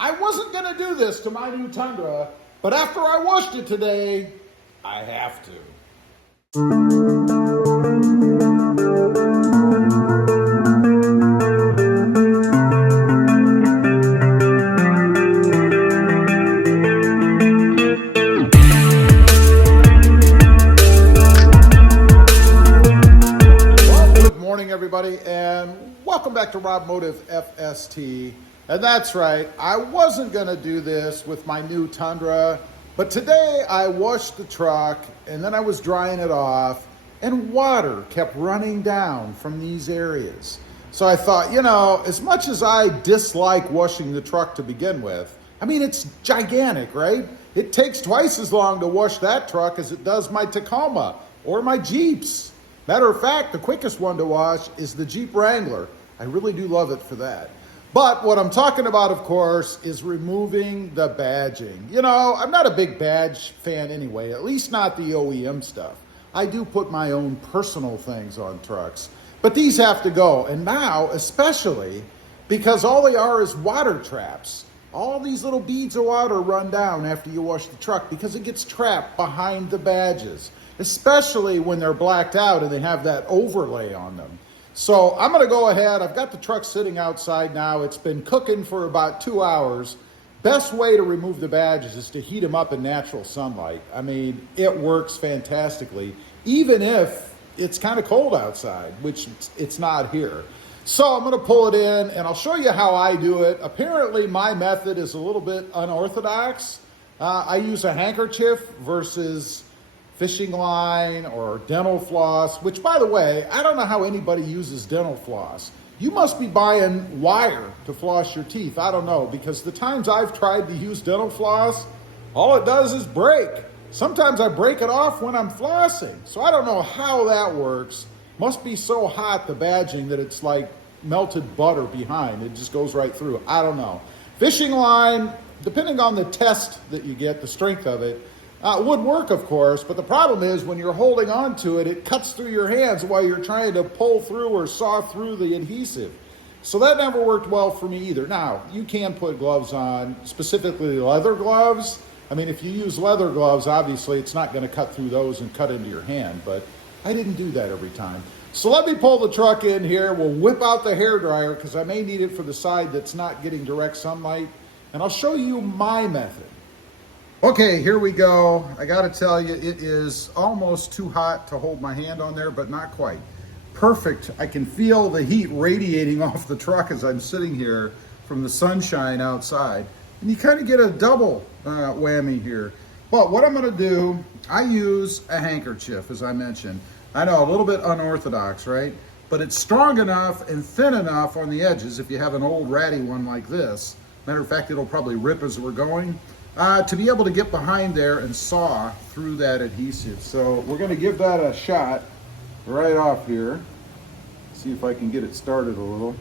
I wasn't going to do this to my new Tundra, but after I washed it today, I have to. Well, good morning, everybody, and welcome back to Rob Motive FST. And that's right, I wasn't going to do this with my new Tundra, but today I washed the truck and then I was drying it off and water kept running down from these areas. So I thought, you know, as much as I dislike washing the truck to begin with, I mean, it's gigantic, right? It takes twice as long to wash that truck as it does my Tacoma or my Jeeps. Matter of fact, the quickest one to wash is the Jeep Wrangler. I really do love it for that. But what I'm talking about, of course, is removing the badging. You know, I'm not a big badge fan anyway, at least not the OEM stuff. I do put my own personal things on trucks, but these have to go. And now, especially, because all they are is water traps. All these little beads of water run down after you wash the truck because it gets trapped behind the badges, especially when they're blacked out and they have that overlay on them. So I'm going to go ahead. I've got the truck sitting outside now. It's been cooking for about 2 hours. Best way to remove the badges is to heat them up in natural sunlight. I mean, it works fantastically, even if it's kind of cold outside, which it's not here. So I'm going to pull it in and I'll show you how I do it. Apparently my method is a little bit unorthodox. I use a handkerchief versus fishing line or dental floss, which, by the way, I don't know how anybody uses dental floss. You must be buying wire to floss your teeth. I don't know, because the times I've tried to use dental floss, all it does is break. Sometimes I break it off when I'm flossing. So I don't know how that works. Must be so hot, the badging, that it's like melted butter behind. It just goes right through. I don't know. Fishing line, depending on the test that you get, the strength of it, would work, of course, but the problem is when you're holding on to it, it cuts through your hands while you're trying to pull through or saw through the adhesive. So that never worked well for me either. Now, you can put gloves on, specifically leather gloves. I mean, if you use leather gloves, obviously it's not going to cut through those and cut into your hand, but I didn't do that every time. So let me pull the truck in here. We'll whip out the hairdryer because I may need it for the side that's not getting direct sunlight, and I'll show you my method. Okay, here we go. I gotta tell you, it is almost too hot to hold my hand on there, but not quite. Perfect. I can feel the heat radiating off the truck as I'm sitting here from the sunshine outside. And you kind of get a double whammy here. But what I'm gonna do, I use a handkerchief, as I mentioned. I know, a little bit unorthodox, right? But it's strong enough and thin enough on the edges, if you have an old ratty one like this. Matter of fact, it'll probably rip as we're going. To be able to get behind there and saw through that adhesive. So we're going to give that a shot right off here. See if I can get it started a little.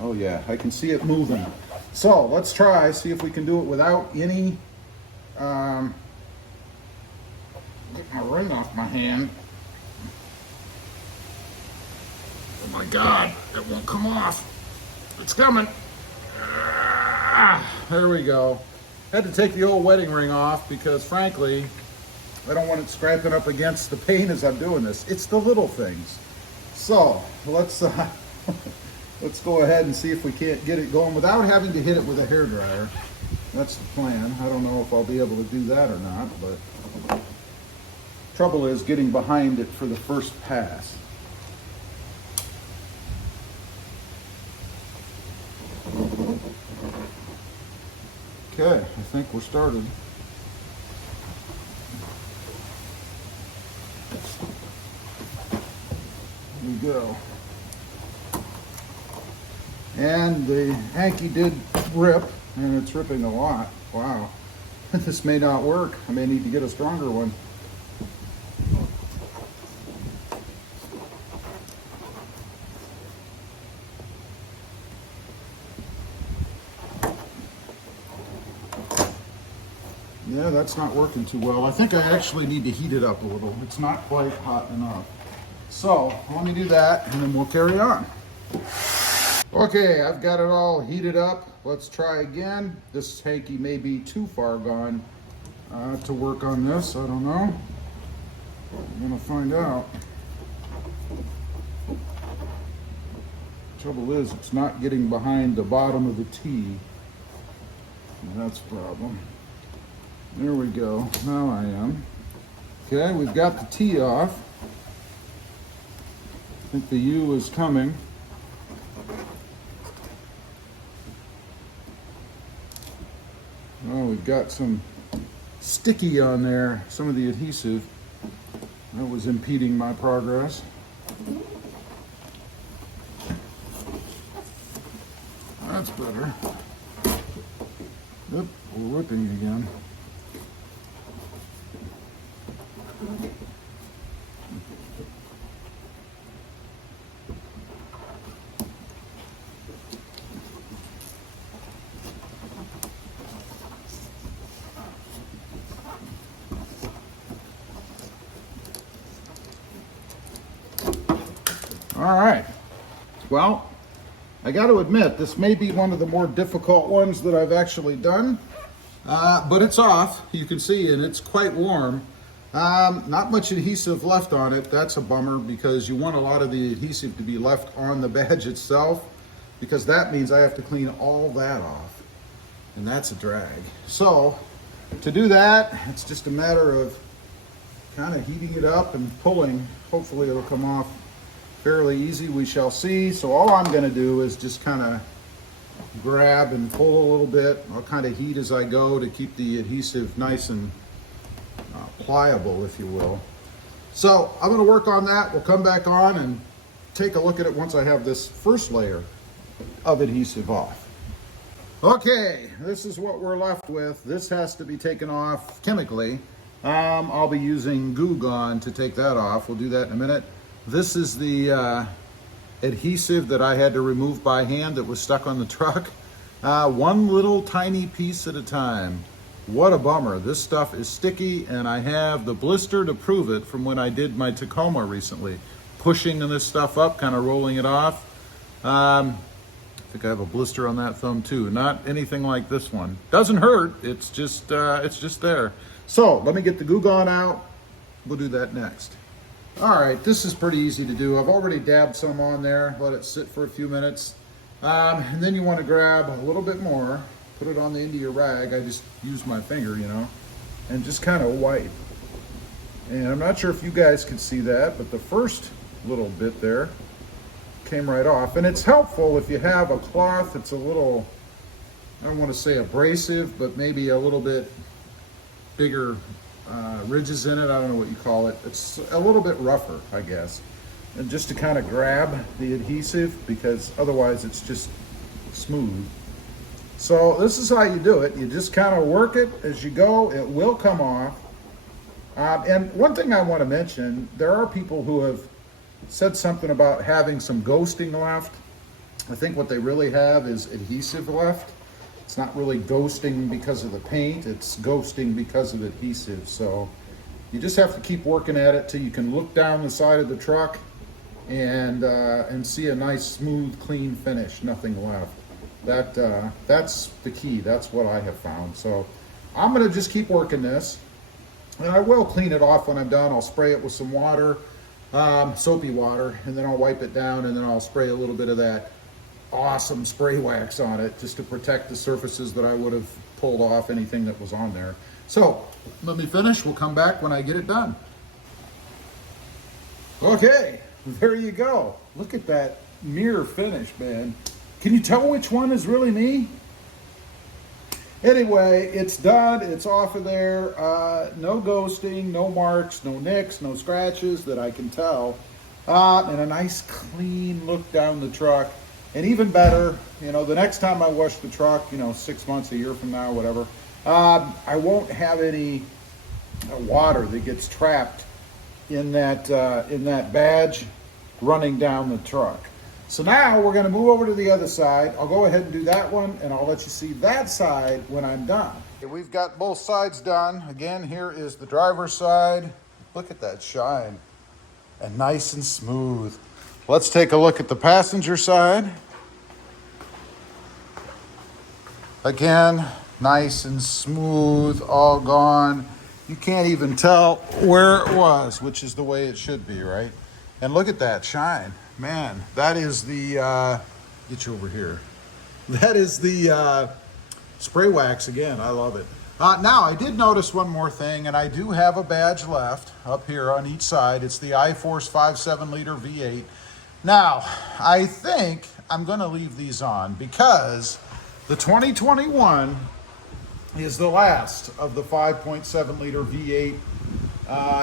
Oh yeah, I can see it moving. So let's try, see if we can do it without any, get my ring off my hand. Oh my God, it won't come off. It's coming. There we go. Had to take the old wedding ring off because, frankly, I don't want it scraping up against the paint as I'm doing this. It's the little things. So let's go ahead and see if we can't get it going without having to hit it with a hairdryer. That's the plan. I don't know if I'll be able to do that or not, but trouble is getting behind it for the first pass. Okay, I think we're started. Here we go. And the hanky did rip, and it's ripping a lot. Wow. This may not work. I may need to get a stronger one. Yeah, that's not working too well. I think I actually need to heat it up a little. It's not quite hot enough. So let me do that and then we'll carry on. Okay, I've got it all heated up. Let's try again. This hanky may be too far gone to work on this. I don't know. I'm gonna find out. Trouble is, it's not getting behind the bottom of the T. That's the problem. There we go. Now I am. Okay, we've got the T off. I think the U is coming. Oh, we've got some sticky on there, some of the adhesive. That was impeding my progress. That's better. Yep, we're whipping again. All right, well, I got to admit, this may be one of the more difficult ones that I've actually done, but it's off, you can see, and it's quite warm. Not much adhesive left on it. That's a bummer, because you want a lot of the adhesive to be left on the badge itself, because that means I have to clean all that off, and that's a drag. So to do that, it's just a matter of kind of heating it up and pulling. Hopefully it'll come off fairly easy, we shall see. So all I'm going to do is just kind of grab and pull a little bit. I'll kind of heat as I go to keep the adhesive nice and pliable, if you will. So I'm going to work on that. We'll come back on and take a look at it once I have this first layer of adhesive off. Okay, this is what we're left with. This has to be taken off chemically. I'll be using Goo Gone to take that off. We'll do that in a minute. This is the adhesive that I had to remove by hand that was stuck on the truck. One little tiny piece at a time. What a bummer. This stuff is sticky, and I have the blister to prove it from when I did my Tacoma recently. Pushing this stuff up, kind of rolling it off. I think I have a blister on that thumb too. Not anything like this one. Doesn't hurt, it's just there. So let me get the Goo Gone out. We'll do that next. All right, this is pretty easy to do. I've already dabbed some on there, let it sit for a few minutes. And then you want to grab a little bit more, put it on the end of your rag. I just use my finger, you know, and just kind of wipe. And I'm not sure if you guys could see that, but the first little bit there came right off. And it's helpful if you have a cloth that's a little, I don't want to say abrasive, but maybe a little bit bigger ridges in it. I don't know what you call it. It's a little bit rougher, I guess. And just to kind of grab the adhesive, because otherwise it's just smooth. So this is how you do it. You just kind of work it as you go. It will come off. And one thing I want to mention, there are people who have said something about having some ghosting left. I think what they really have is adhesive left. It's not really ghosting because of the paint, it's ghosting because of adhesive. So you just have to keep working at it till you can look down the side of the truck and see a nice, smooth, clean finish, nothing left. That's the key, that's what I have found. So I'm gonna just keep working this, and I will clean it off when I'm done. I'll spray it with some water, soapy water, and then I'll wipe it down, and then I'll spray a little bit of that awesome spray wax on it just to protect the surfaces that I would have pulled off anything that was on there. So let me finish. We'll come back when I get it done. Okay, there you go. Look at that mirror finish, man. Can you tell which one is really me? Anyway, it's done. It's off of there. No ghosting, no marks, no nicks, no scratches that I can tell. And a nice clean look down the truck. And even better, you know, the next time I wash the truck, you know, 6 months, a year from now, whatever, I won't have any water that gets trapped in that badge running down the truck. So now we're going to move over to the other side. I'll go ahead and do that one, and I'll let you see that side when I'm done. Okay, we've got both sides done. Again, here is the driver's side. Look at that shine, and nice and smooth. Let's take a look at the passenger side. Again, nice and smooth, all gone. You can't even tell where it was, which is the way it should be, right? And look at that shine. Man, that is the, get you over here. That is the spray wax again. I love it. Now, I did notice one more thing, and I do have a badge left up here on each side. It's the iForce 5.7 liter V8. Now, I think I'm going to leave these on because the 2021 is the last of the 5.7 liter V8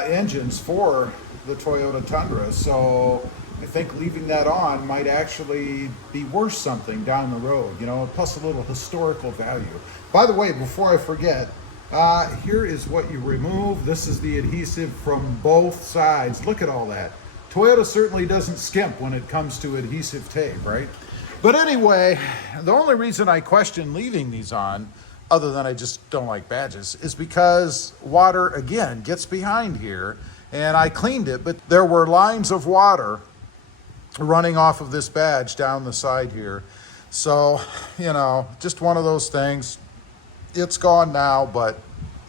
engines for the Toyota Tundra. So I think leaving that on might actually be worth something down the road, you know, plus a little historical value. By the way, before I forget, here is what you remove. This is the adhesive from both sides. Look at all that. Toyota certainly doesn't skimp when it comes to adhesive tape, right? But anyway, the only reason I question leaving these on, other than I just don't like badges, is because water, again, gets behind here. And I cleaned it, but there were lines of water running off of this badge down the side here. So, you know, just one of those things. It's gone now, but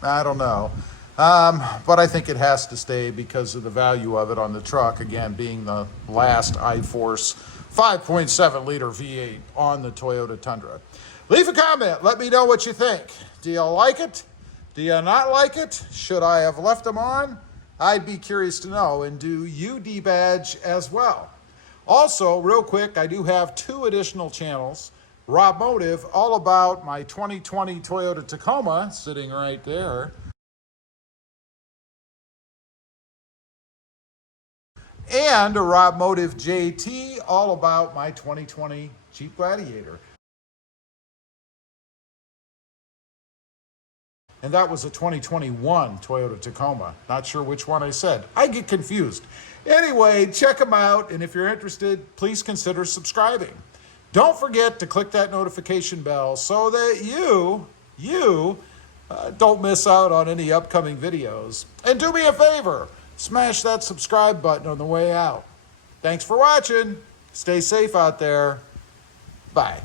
I don't know. But I think it has to stay because of the value of it on the truck, again, being the last iForce 5.7 liter V8 on the Toyota Tundra. Leave a comment. Let me know what you think. Do you like it? Do you not like it? Should I have left them on? I'd be curious to know. And do you debadge as well? Also, real quick, I do have 2 additional channels. Rob Motive, all about my 2020 Toyota Tacoma, sitting right there. And a Rob Motive JT, all about my 2020 Jeep Gladiator. And that was a 2021 Toyota Tacoma. Not sure which one I said. I get confused. Anyway, check them out. And if you're interested, please consider subscribing. Don't forget to click that notification bell so that you don't miss out on any upcoming videos. And do me a favor, smash that subscribe button on the way out. Thanks for watching. Stay safe out there. Bye.